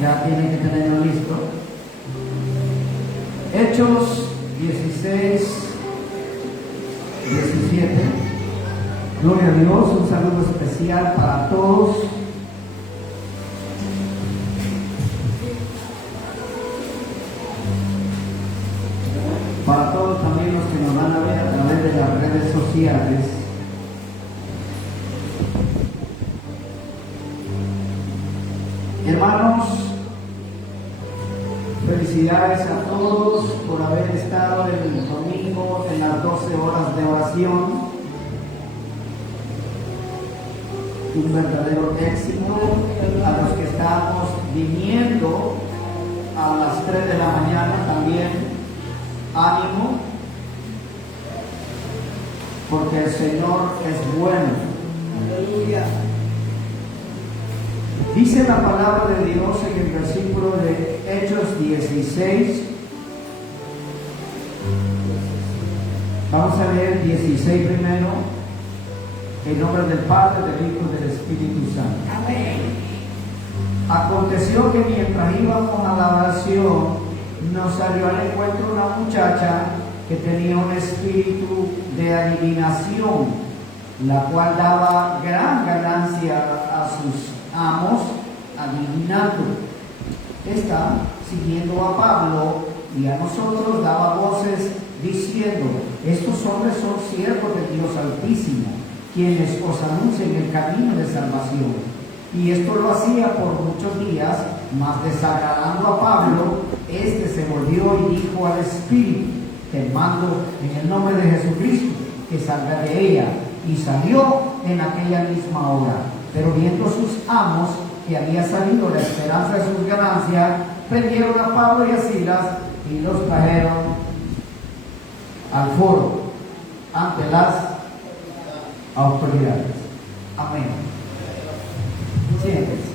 Ya tienen que tenerlo listo. Hechos 16, 17. Gloria a Dios, un saludo especial para todos. Para todos también los que nos van a ver a través de las redes sociales. Hermanos, felicidades a todos por haber estado el domingo en las 12 horas de oración. Un verdadero éxito. A los que estamos viniendo a las 3 de la mañana también, ánimo, porque el Señor es bueno. Aleluya. Dice la palabra de Dios en el versículo de Hechos 16. Vamos a leer 16 primero. En nombre del Padre, del Hijo y del Espíritu Santo. Amén. Aconteció que mientras íbamos a la oración, nos salió al encuentro una muchacha que tenía un espíritu de adivinación, la cual daba gran ganancia a sus amos adivinando. Esta, siguiendo a Pablo y a nosotros, daba voces diciendo: estos hombres son siervos de Dios Altísimo, quienes os anuncian el camino de salvación. Y esto lo hacía por muchos días, mas desagradando a Pablo, este se volvió y dijo al espíritu: te mando en el nombre de Jesucristo que salga de ella. Y salió en aquella misma hora. Pero viendo sus amos que había salido la esperanza de sus ganancias, prendieron a Pablo y a Silas y los trajeron al foro ante las autoridades. Amén. Siéntese.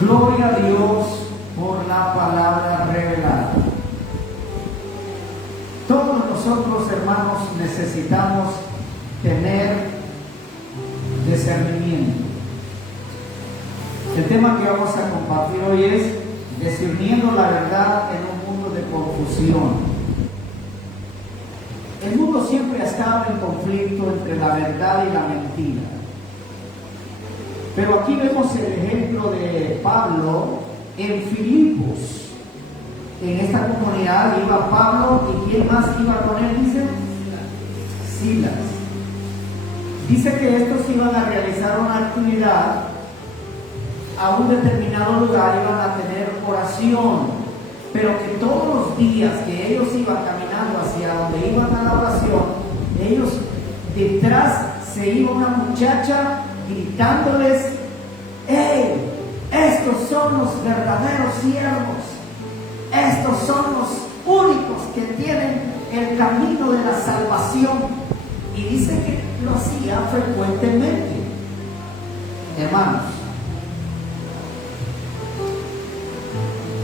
Gloria a Dios por la palabra revelada. Todos nosotros, hermanos, necesitamos tener discernimiento. El tema que vamos a compartir hoy es discerniendo la verdad en un mundo de confusión. El mundo siempre ha estado en conflicto entre la verdad y la mentira. Pero aquí vemos el ejemplo de Pablo en Filipos. En esta comunidad iba Pablo, y ¿quién más iba con él? Dice Silas. Dice que estos iban a realizar una actividad a un determinado lugar, iban a tener oración, pero que todos los días que ellos iban caminando hacia donde iban a la oración, ellos detrás se iba una muchacha gritándoles: ¡hey! Estos son los verdaderos siervos, estos son los únicos que tienen el camino de la salvación. Y dice que lo hacía frecuentemente. Hermanos,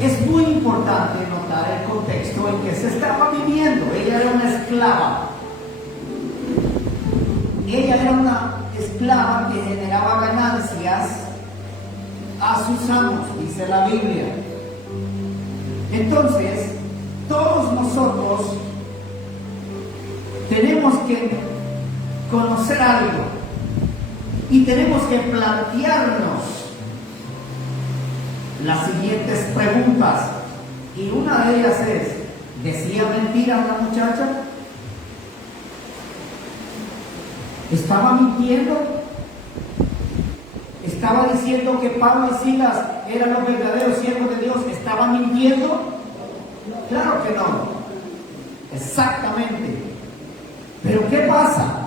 es muy importante notar el contexto en que se estaba viviendo. Ella era una esclava. Ella era una esclava que generaba ganancias a sus amos, dice la Biblia. Entonces, todos nosotros tenemos que conocer algo y tenemos que plantearnos las siguientes preguntas, y una de ellas es: ¿decía mentira una muchacha? ¿Estaba mintiendo? ¿Estaba diciendo que Pablo y Silas eran los verdaderos siervos de Dios? ¿Estaba mintiendo? Claro que no. Exactamente. Pero ¿qué pasa?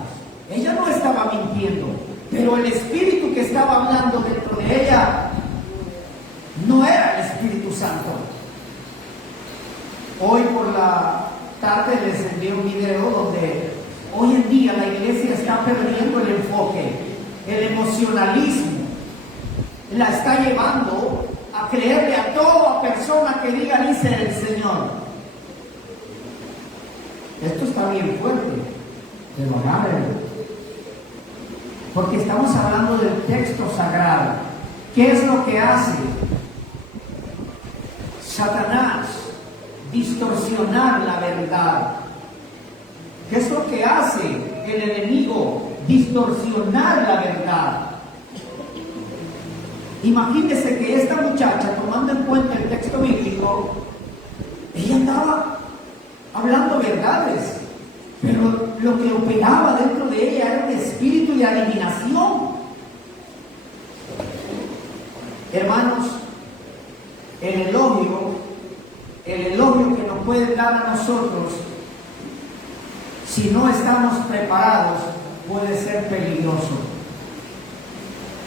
Ella no estaba mintiendo, pero el espíritu que estaba hablando dentro de ella no era el Espíritu Santo. Hoy por la tarde les envié un video donde hoy en día la iglesia está perdiendo el enfoque, el emocionalismo, la está llevando a creerle a toda persona que diga dice el Señor. Esto está bien fuerte, pero agárrenlo, porque estamos hablando del texto sagrado. ¿Qué es lo que hace Satanás? Distorsionar la verdad. ¿Qué es lo que hace el enemigo? Distorsionar la verdad. Imagínese que esta muchacha, tomando en cuenta el texto bíblico, ella andaba hablando verdades, pero lo que operaba dentro de ella era un espíritu de adivinación. Hermanos, el elogio que nos pueden dar a nosotros, si no estamos preparados, puede ser peligroso.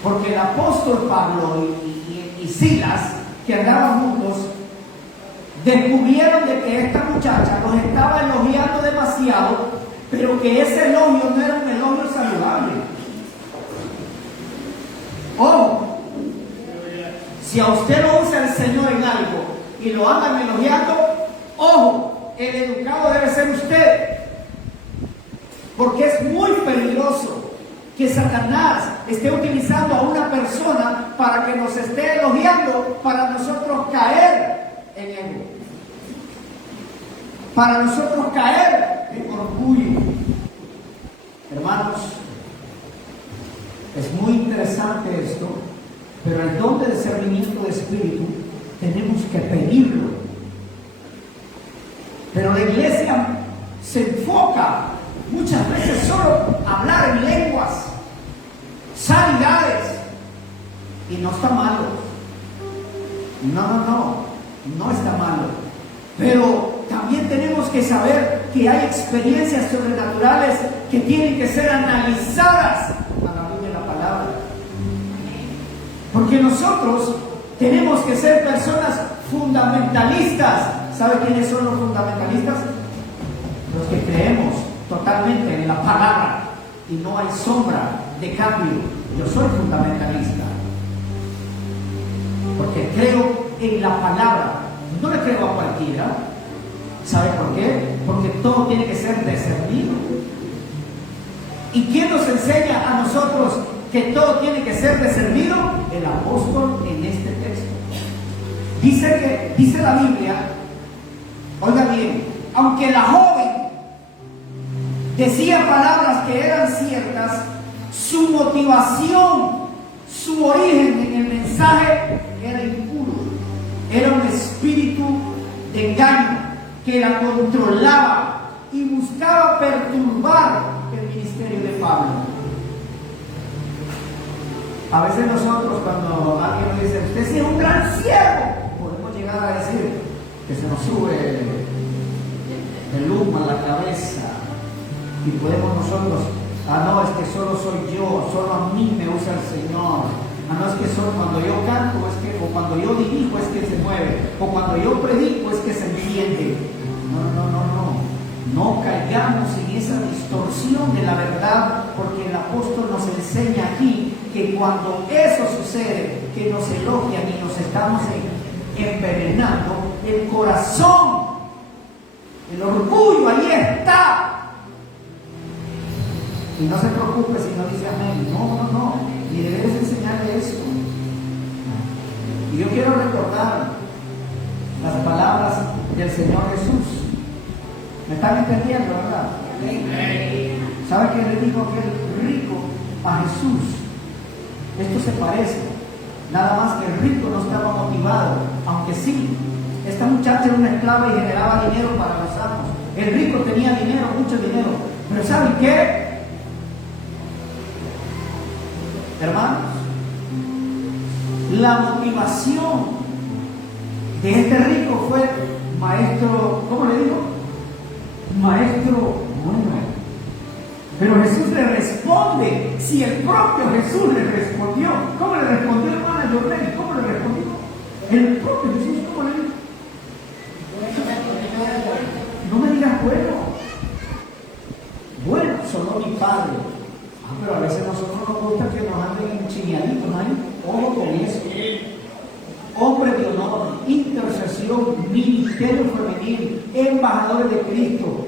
Porque el apóstol Pablo y Silas, que andaban juntos, descubrieron de que esta muchacha los estaba elogiando demasiado, pero que ese elogio no era un elogio saludable. Ojo, si a usted lo usa el Señor en algo y lo andan elogiando, ojo, el educado debe ser usted. Porque es muy peligroso que Satanás esté utilizando a una persona para que nos esté elogiando, para nosotros caer en ego, para nosotros caer en orgullo. Hermanos, es muy interesante esto, pero el don de discernimiento de espíritu tenemos que pedirlo. Pero la iglesia se enfoca muchas veces solo a hablar en lenguas, sanidades, y no está malo. No está malo. Pero también tenemos que saber que hay experiencias sobrenaturales que tienen que ser analizadas a la luz de la palabra. Porque nosotros tenemos que ser personas fundamentalistas. ¿Sabe quiénes son los fundamentalistas? Los que creemos totalmente en la palabra y no hay sombra de cambio. Yo soy fundamentalista porque creo en la palabra, no le creo a cualquiera. ¿Sabe por qué? Porque todo tiene que ser discernido. ¿Y quién nos enseña a nosotros que todo tiene que ser discernido? El apóstol en este texto. Dice la Biblia, oiga bien, aunque la joven decía palabras que eran ciertas, su motivación, su origen en el mensaje era impuro. Era un espíritu de engaño que la controlaba y buscaba perturbar el ministerio de Pablo. A veces nosotros, cuando alguien nos dice, usted sí es un gran siervo, podemos llegar a decir que se nos sube el humo a la cabeza. Y podemos nosotros, no, es que solo soy yo, solo a mí me usa el Señor. No, es que solo cuando yo canto, o cuando yo dirijo es que se mueve, o cuando yo predico es que se entiende. No caigamos en esa distorsión de la verdad, porque el apóstol nos enseña aquí que cuando eso sucede, que nos elogian y nos estamos envenenando, el corazón, el orgullo, ahí está. Y no se preocupe si no dice amén. No. Y debes enseñarle eso. Y yo quiero recordar las palabras del Señor Jesús. ¿Me están entendiendo, verdad? ¿Sabe qué le dijo aquel rico a Jesús? Esto se parece. Nada más que el rico no estaba motivado. Aunque sí, esta muchacha era una esclava y generaba dinero para los amos. El rico tenía dinero, mucho dinero. Pero ¿saben qué? Hermanos, la motivación de este rico fue maestro, ¿cómo le digo? Maestro bueno. Pero Jesús le responde, si el propio Jesús le respondió. ¿Cómo le respondió, hermana Yorleni? ¿Cómo le respondió? El propio Jesús, ¿cómo le dijo? No me digas bueno, sonó mi padre. Pero a veces nosotros nos gusta que nos anden chineaditos, ¿no? Ojo con eso. Hombre de honor, intercesión, ministerio femenil, embajadores de Cristo,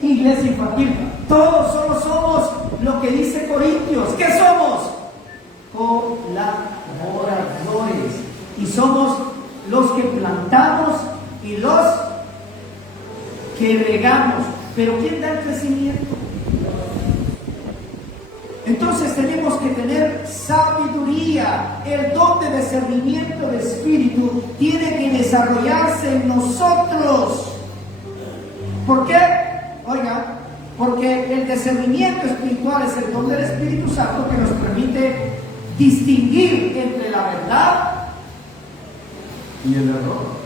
iglesia infantil. Todos solo somos lo que dice Corintios. ¿Qué somos? Colaboradores. oradores. Y somos los que plantamos y los que regamos. Pero ¿quién da el crecimiento? Entonces tenemos que tener sabiduría. El don de discernimiento de espíritu tiene que desarrollarse en nosotros. ¿Por qué? Oiga, porque el discernimiento espiritual es el don del Espíritu Santo que nos permite distinguir entre la verdad y el error.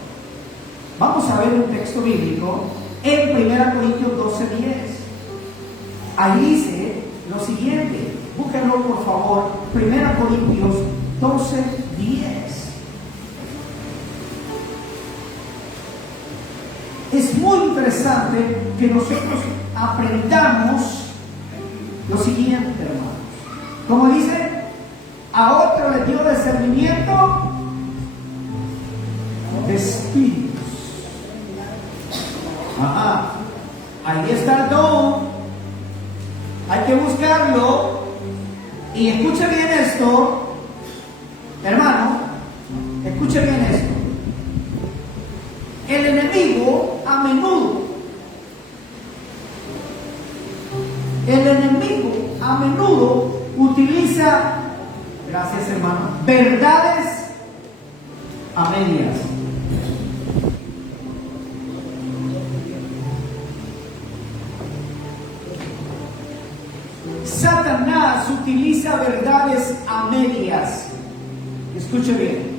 Vamos a ver un texto bíblico en 1 Corintios 12:10. Ahí dice lo siguiente, búsquenlo por favor, 1 Corintios 12:10. Es muy interesante que nosotros aprendamos lo siguiente, hermanos. Como dice, a otro le dio discernimiento de espíritus. Ajá, ahí está el don. Hay que buscarlo. Y escuche bien esto, hermano, escuche bien esto. El enemigo a menudo utiliza, gracias hermano, verdades a medias. Satanás utiliza verdades a medias. Escuche bien.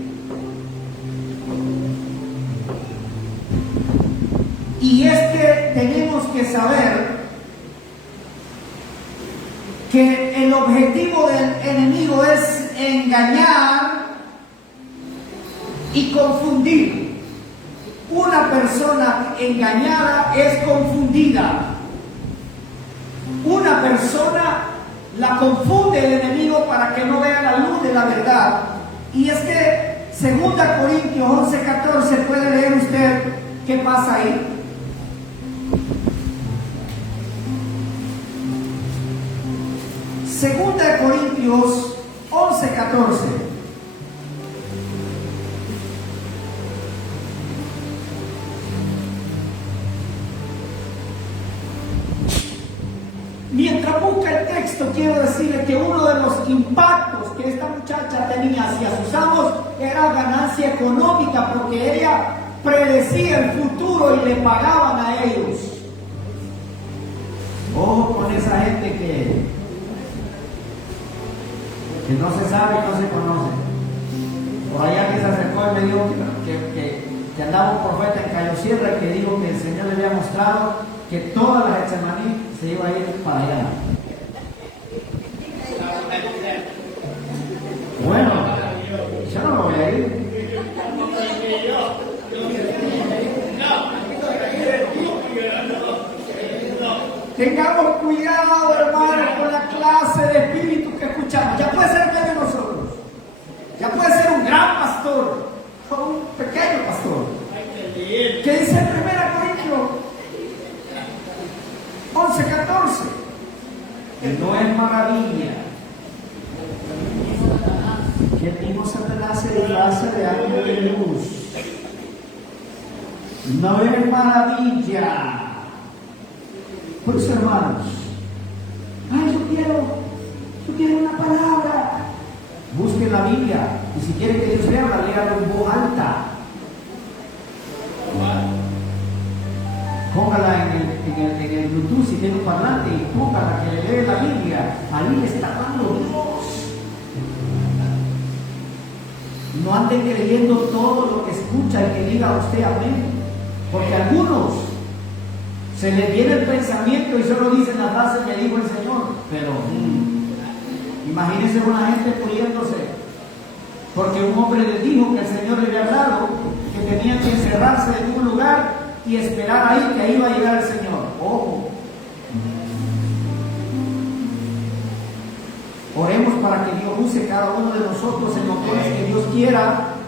Y es que tenemos que saber que el objetivo del enemigo es engañar y confundir. Una persona engañada es confundida. Una persona la confunde el enemigo para que no vea la luz de la verdad. Y es que 2 Corintios 11:14 puede leer usted qué pasa ahí. Segunda de Corintios 11:14. Mientras busca el texto, quiero decirle que uno de los impactos que esta muchacha tenía hacia sus amos era ganancia económica, porque ella predecía el futuro y le pagaban a ellos. Ojo con esa gente que no se sabe y no se conoce. Por allá que se acercó y me dijo que andaba un profeta en Cayo Sierra que dijo que el Señor le había mostrado que toda la Getsemaní se iba a ir para allá. Bueno, yo no me voy a ir. Tengamos cuidado, hermanos, con la clase de espíritu que escuchamos. Ya puede ser que de nosotros. Ya puede ser un gran pastor o un pequeño pastor. ¿Qué dice en 1 Corintios 11:14? Que no es maravilla que el mismo Satanás se disfrace de ángel de luz. No es maravilla. Por eso, hermanos, yo quiero una palabra. Busque la Biblia, y si quiere que Dios le habla, léalo en voz alta. Póngala en el Bluetooth si tiene un parlante, y póngala que le lee la Biblia. Ahí le está hablando Dios. No ande creyendo todo lo que escucha y que diga usted amén, porque algunos se les viene el pensamiento y solo dicen la frase que dijo el Señor. Pero imagínense una gente poniéndose porque un hombre les dijo que el Señor le había hablado que tenían que encerrarse en un lugar y esperar ahí que iba a llegar el Señor. Ojo. Oremos para que Dios use cada uno de nosotros en los dones que Dios quiera,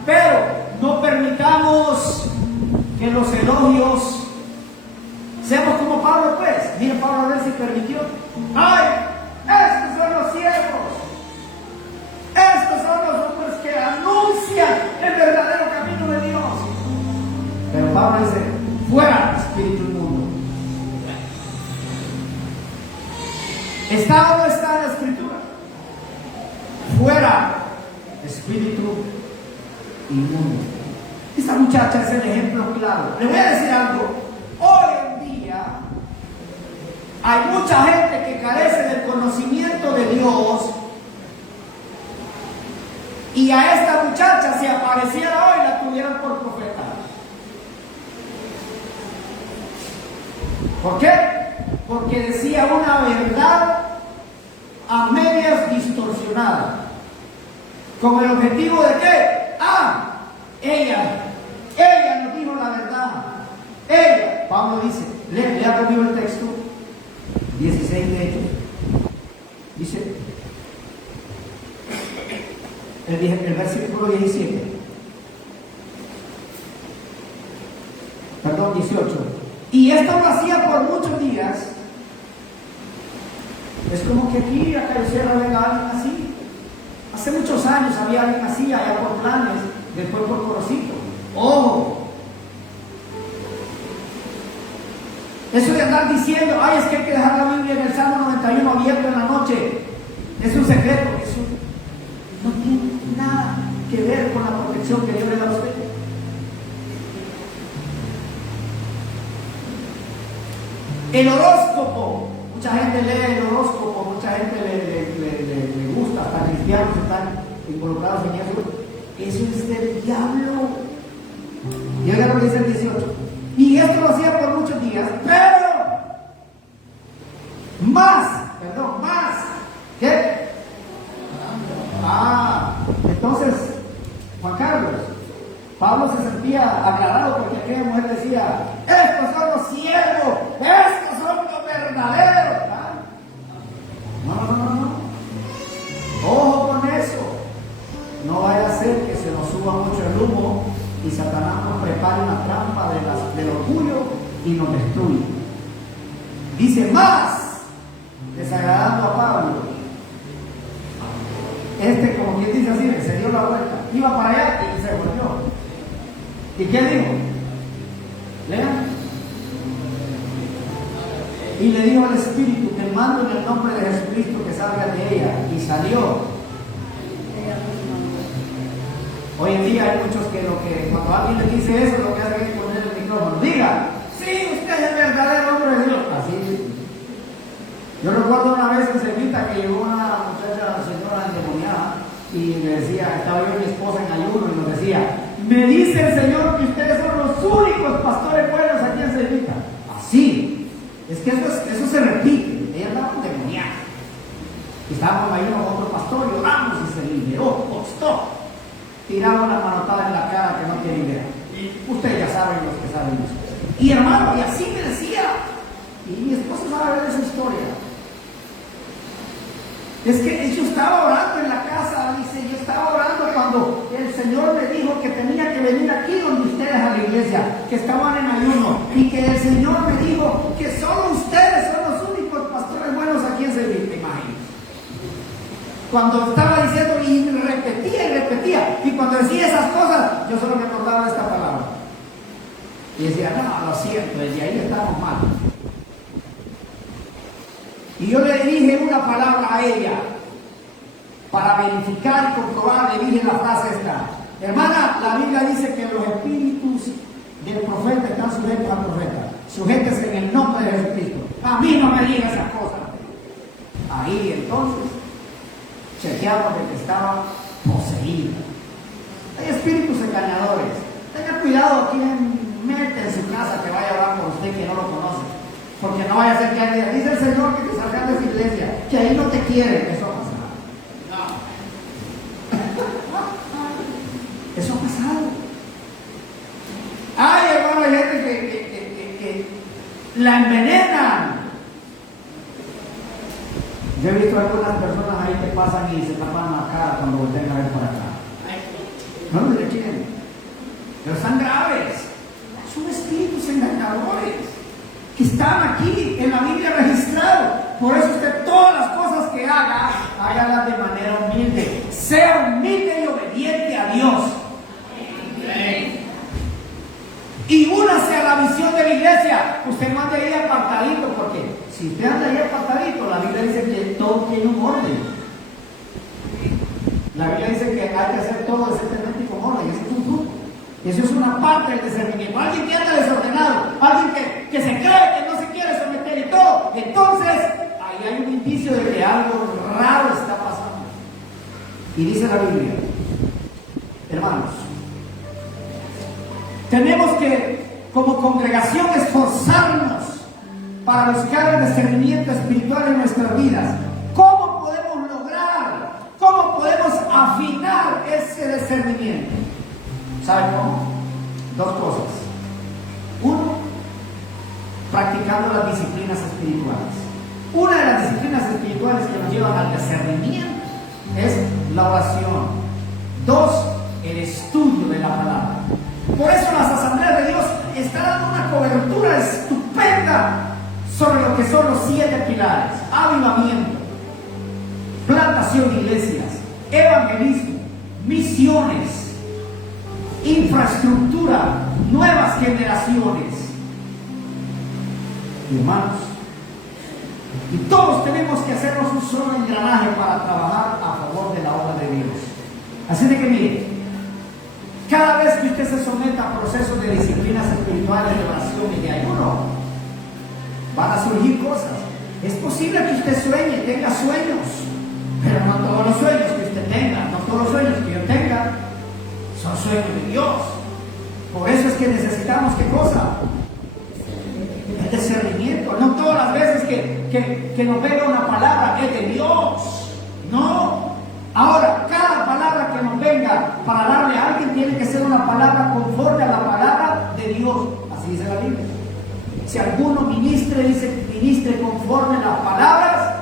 pero no permitamos que los elogios seamos como Pablo, pues. Mire Pablo a ver si permitió. ¡Ay! Estos son los siervos. Estos son los hombres que espíritu inmundo. Esta muchacha es el ejemplo claro. Le voy a decir algo. Hoy en día hay mucha gente que carece del conocimiento de Dios, y a esta muchacha, si apareciera hoy, la tuvieran por profeta. ¿Por qué? Porque decía una verdad a medias distorsionada, con el objetivo de qué. Ella nos dijo la verdad. Ella, Pablo dice, lea conmigo el texto 16 de Hechos. Dice el versículo 17. Perdón, 18. Y esto lo hacía por muchos días. Es como que aquí acariciara venga alguien así. Hace muchos años había alguien así, allá por Planes, después por Corocito. ¡Ojo! Eso de andar diciendo, ay, es que hay que dejar la Biblia en el Salmo 91 abierto en la noche, es un secreto. Eso no tiene nada que ver con la protección que Dios le da a usted. El horóscopo, mucha gente lee el horóscopo, mucha gente le gusta, hasta cristianos están involucrados en eso. Eso es del diablo. Y oiga lo que dice el 18. Y esto lo hacía por muchos días, pero más. ¿Qué? Entonces, Juan Carlos, Pablo se sentía agradado porque aquella mujer decía, estos son los siervos, estos son los verdaderos. No. Ojo con eso. No vaya a ser que se nos suba mucho el humo y Satanás nos prepare una trampa del orgullo y nos destruye. Dice más, desagradando a Pablo. Como quien dice así, se dio la vuelta, iba para allá y se volvió. ¿Y qué dijo? Lean. Y le dijo al Espíritu, te mando en el nombre de Jesucristo que salga de ella. Y salió. Hoy en día hay muchos que cuando alguien le dice eso, lo que hacen es poner el micrófono. Diga, sí, usted es el verdadero hombre de Dios. Así. Yo recuerdo una vez en Sevilla que llegó una muchacha, señora endemoniada, y me decía, estaba yo y mi esposa en ayuno, y nos decía, me dice el Señor que ustedes son los únicos pastores buenos aquí en Sevilla. Así. Es que eso se repite. Ella andaba endemoniada. Y estábamos ahí con otro pastor y oramos y se liberó, costó. Tiraba una manotada en la cara que no tiene idea. Y ustedes ya saben, los que saben eso. Y hermano, y así me decía. Y mi esposa sabe ver esa historia. Es que yo estaba orando en la casa, dice, yo estaba orando cuando el Señor me dijo que tenía que venir aquí donde ustedes a la iglesia, que estaban en ayuno, y que el Señor me dijo que solo ustedes son los únicos pastores buenos aquí en Sevilla, imagínense. Cuando estaba diciendo y repetía, y cuando decía esas cosas, yo solo me acordaba de esta palabra. Y decía, no, lo siento, desde ahí estamos mal. Y yo le dije una palabra a ella, para verificar y comprobar, le dije la frase esta. Hermana, la Biblia dice que los espíritus del profeta están sujetos al profeta. Sujetos en el nombre de Jesucristo. A mí no me diga esas cosas. Ahí entonces, chequeaba de que estaba poseída. Hay espíritus engañadores. Tenga cuidado quien mete en su casa que vaya a hablar con usted que no lo conoce. Porque no vaya a ser que alguien dice el Señor que te salgas de esa iglesia, que ahí no te quieren. Eso ha pasado. No. Eso ha pasado. Ay, hermano, hay gente que la envenenan. Yo he visto algunas personas ahí que pasan y se tapan la cara cuando voltean a ver para acá. No le quieren. Pero están graves. Son espíritus engañadores que están aquí en la Biblia registrados. Por eso usted todas las cosas que haga, hágalas de manera humilde. Sea humilde y obediente a Dios. Y únase a la visión de la iglesia. Usted no ande ahí apartadito, porque si usted anda ahí apartadito, la Biblia dice que todo tiene un orden. La Biblia dice que hay que hacer todo Eso es una parte del discernimiento. Alguien que anda desordenado, alguien que se cree que no se quiere someter y todo. Entonces, ahí hay un indicio de que algo raro está pasando. Y dice la Biblia, hermanos, tenemos que, como congregación, esforzarnos para buscar el discernimiento espiritual en nuestras vidas. ¿Cómo podemos lograr? ¿Cómo podemos afinar ese discernimiento? ¿Saben cómo? Dos cosas. Uno, practicando las disciplinas espirituales. Una de las disciplinas espirituales que nos llevan al discernimiento es la oración. Dos, el estudio de la palabra. Por eso las asambleas de Dios están dando una cobertura estupenda sobre lo que son los 7 pilares: avivamiento, plantación de iglesias, evangelismo, misiones, infraestructura, nuevas generaciones. Hermanos, y todos tenemos que hacernos un solo engranaje para trabajar a favor de la obra de Dios. Así de que mire, cada vez que usted se someta a procesos de disciplinas espirituales, de oración y de ayuno, van a surgir cosas. Es posible que usted sueñe, tenga sueños, pero no todos los sueños que usted tenga, no todos los sueños que yo tenga son sueños de Dios. Por eso es que necesitamos, ¿qué cosa? El discernimiento. No todas las veces que nos venga una palabra es de Dios. No. Ahora, cada palabra que nos venga para darle a alguien tiene que ser una palabra conforme a la palabra de Dios. Así dice la Biblia. Si alguno ministre, dice, ministre conforme a las palabras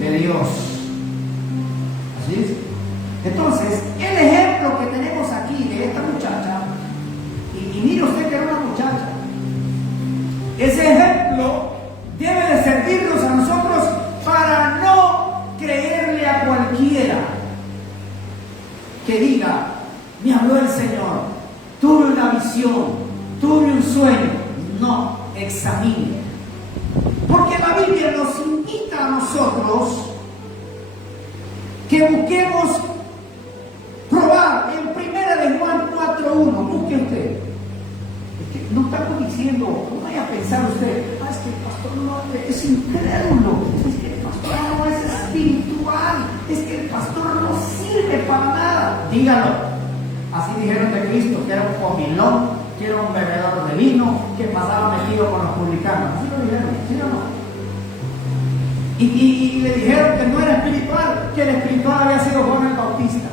de Dios. Así dice. Entonces, el ejemplo que tenemos aquí de esta muchacha, y mire usted que era una muchacha, ese ejemplo debe de servirnos a nosotros para no creerle a cualquiera que diga, me habló el Señor, tuve una visión, tuve un sueño. No, examine. Porque la Biblia nos invita a nosotros que busquemos probar en 1 de Juan 4:1. Busque usted. Es que no estamos diciendo, no vaya a pensar usted, es que el pastor no es incrédulo, es que el pastor no es espiritual, es que el pastor no sirve para nada. Dígalo. Así dijeron de Cristo, que era un comilón, que era un bebedor de vino, que pasaba metido con los publicanos. Así lo dijeron, ¿sí o no? Y le dijeron que no era espiritual, que el espiritual había sido Juan el Bautista.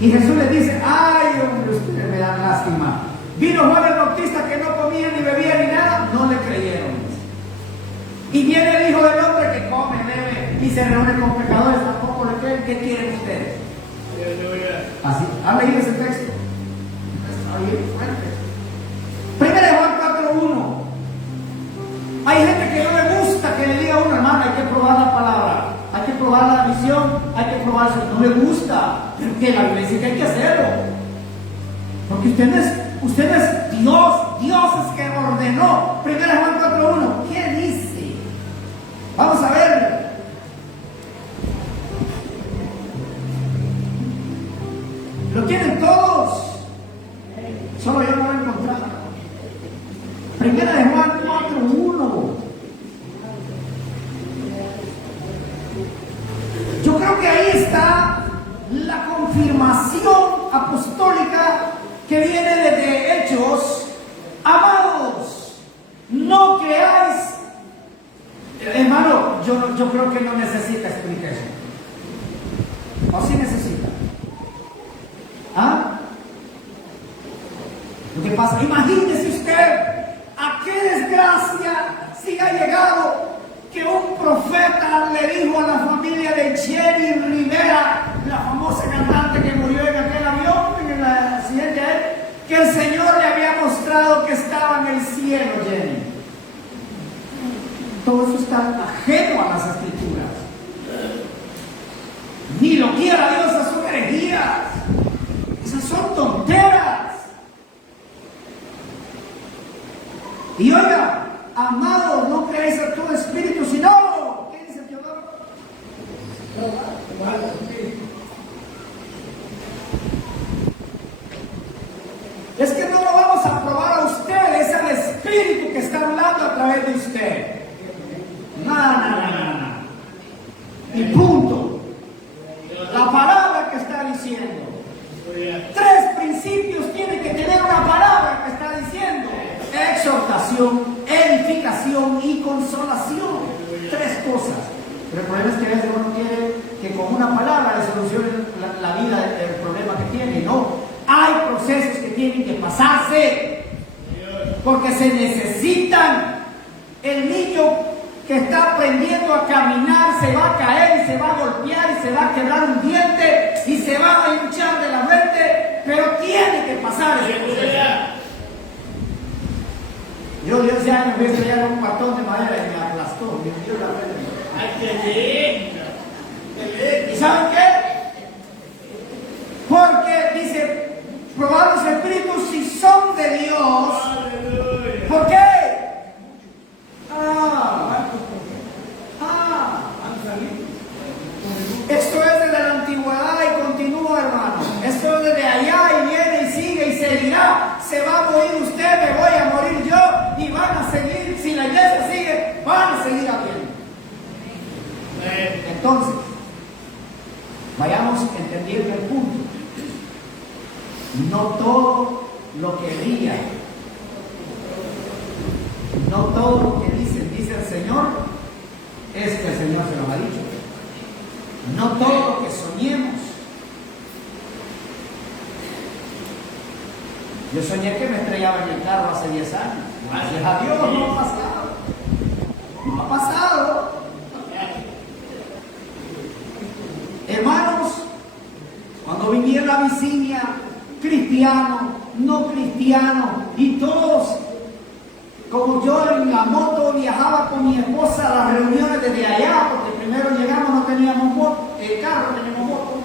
Y Jesús les dice, ay hombre, ustedes me dan lástima. Vino Juan el Bautista que no comía ni bebía ni nada, no le creyeron. Y viene el Hijo del Hombre que come, bebe y se reúne con pecadores, tampoco le creen. ¿Qué quieren ustedes? Así, ¿han leído ese texto? Está bien fuerte. 1 de Juan 4:1. Hay gente que no le gusta que le diga a uno, hermano, hay que probar la palabra, hay que probar la visión, hay que probar eso. No le gusta, pero que la Biblia dice que hay que hacerlo. Porque usted no es Dios, Dios es que ordenó. 1 de Juan 4:1. ¿Qué dice? Vamos a ver. ¿Lo tienen todos? Solo yo no lo he encontrado. 1 de Juan 4:1. Yo creo que ahí está la confirmación apostólica que viene desde Hechos. Amados, no creáis. Hermano, yo creo que no necesita explicación. ¿O sí necesita? ¿Ah? Lo que pasa, imagínese usted a qué desgracia si ha llegado que un profeta le dijo a la familia de Jenny Rivera, la famosa cantante que murió en aquel avión, en el accidente aéreo, que el Señor le había mostrado que estaba en el cielo, Jenny. Todo eso está ajeno a las Escrituras. Ni lo quiera Dios, esas son herejías. Esas son tonteras. Y oiga, amados, no creéis a todo espíritu, sino, ¿qué dice el Teodoro? consolación. 3 cosas. Pero el problema es que a veces uno quiere que con una palabra le solucione la vida, el problema que tiene. No, hay procesos que tienen que pasarse, porque se necesitan. El niño que está aprendiendo a caminar se va a caer y se va a golpear y se va a quebrar un diente y se va a hinchar de la mente, pero tiene que pasar ese proceso. Yo 10 años me estrellé un cartón de madera y me aplastó, me dio la frente. ¡Ay, qué lindo! ¿Y saben qué? Porque dice, probad los espíritus si son de Dios. ¡Aleluya! ¿Por qué? Esto es desde la antigüedad y continúa, hermano. Esto es desde allá y viene y sigue y seguirá. Se va a morir usted, me voy a morir yo y van a seguir. Si la iglesia sigue, van a seguir habiendo. Entonces, vayamos entendiendo el punto. No todo lo que brilla, no todo lo que dice el Señor, es que el Señor se nos ha dicho. No todo lo que soñemos. Yo soñé que me estrellaba en el carro hace 10 años. Gracias a Dios no ha pasado. No ha pasado. Hermanos, cuando viniera la vicinia, cristiano, no cristiano, y todos, como yo en la moto viajaba con mi esposa a las reuniones desde allá, porque primero llegamos, no teníamos moto, el carro teníamos moto,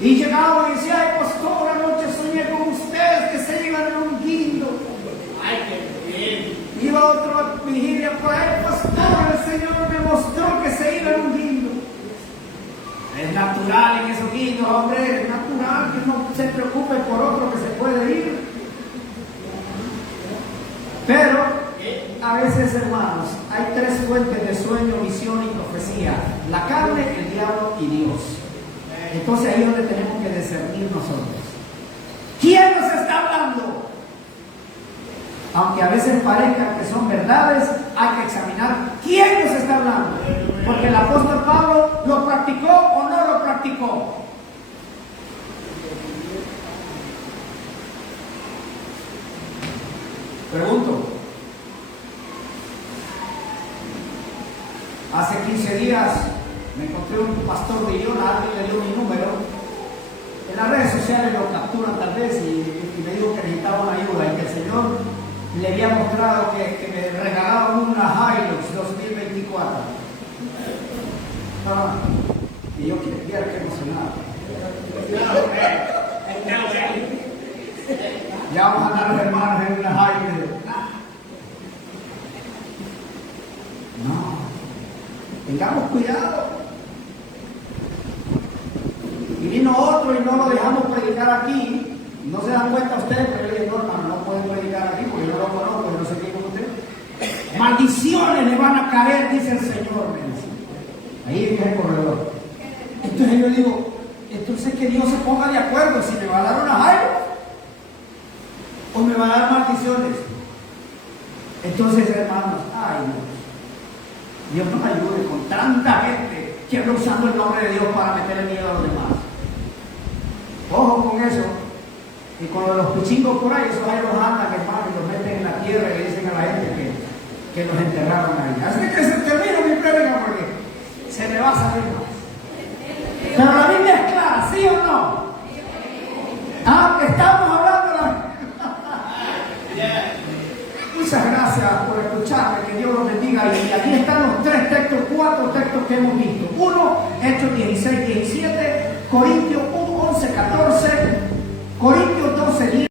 y llegábamos y decía, ay pastor, anoche soñé con ustedes que se iban en un guindo. ¡Ay, qué bien! Iba a otra vigilia por ahí, pastor, el Señor me mostró que se iba en un guindo. Es natural en esos guindos, hombre, es natural que no se preocupe por otro que se puede ir. Pero a veces, hermanos, hay 3 fuentes de sueño, visión y profecía: la carne, el diablo y Dios. Entonces ahí es donde tenemos que discernir nosotros. ¿Quién nos está hablando? Aunque a veces parezca que son verdades, hay que examinar quién nos está hablando. Porque el apóstol Pablo lo practicó o no lo practicó. Pregunto. Hace 15 días me encontré un pastor de Iona, alguien le dio mi número. En las redes sociales lo capturan tal vez y me dijo que necesitaba una ayuda y que el Señor le había mostrado que me regalaban una Hilux 2024. Y yo quiero que emocionado. Ya vamos a andar los hermanos en una Hilux. No. Tengamos cuidado. Y vino otro y no lo dejamos predicar aquí. No se dan cuenta ustedes, pero yo le digo, no, hermano, no pueden predicar aquí porque yo no lo conozco, yo no sé quién es usted. Maldiciones le van a caer, dice el Señor. Ahí es el corredor. Entonces yo digo, entonces que Dios se ponga de acuerdo si me va a dar una jairo o me va a dar maldiciones. Entonces, hermanos, ay Dios nos ayude con tanta gente que anda usando el nombre de Dios para meterle miedo a los demás. Ojo con eso. Y con los pichingos por ahí, esos ahí los andan, hermano, y los meten en la tierra y le dicen a la gente que los enterraron ahí. Así que se termina mi prédica porque se me va a salir más. Pero la Biblia es clara, ¿sí o no? Aunque estamos hablando de la... Muchas gracias por escucharme, que Dios los bendiga. Y aquí están los 4 textos que hemos visto. Uno, Hechos 16, 17, Corintios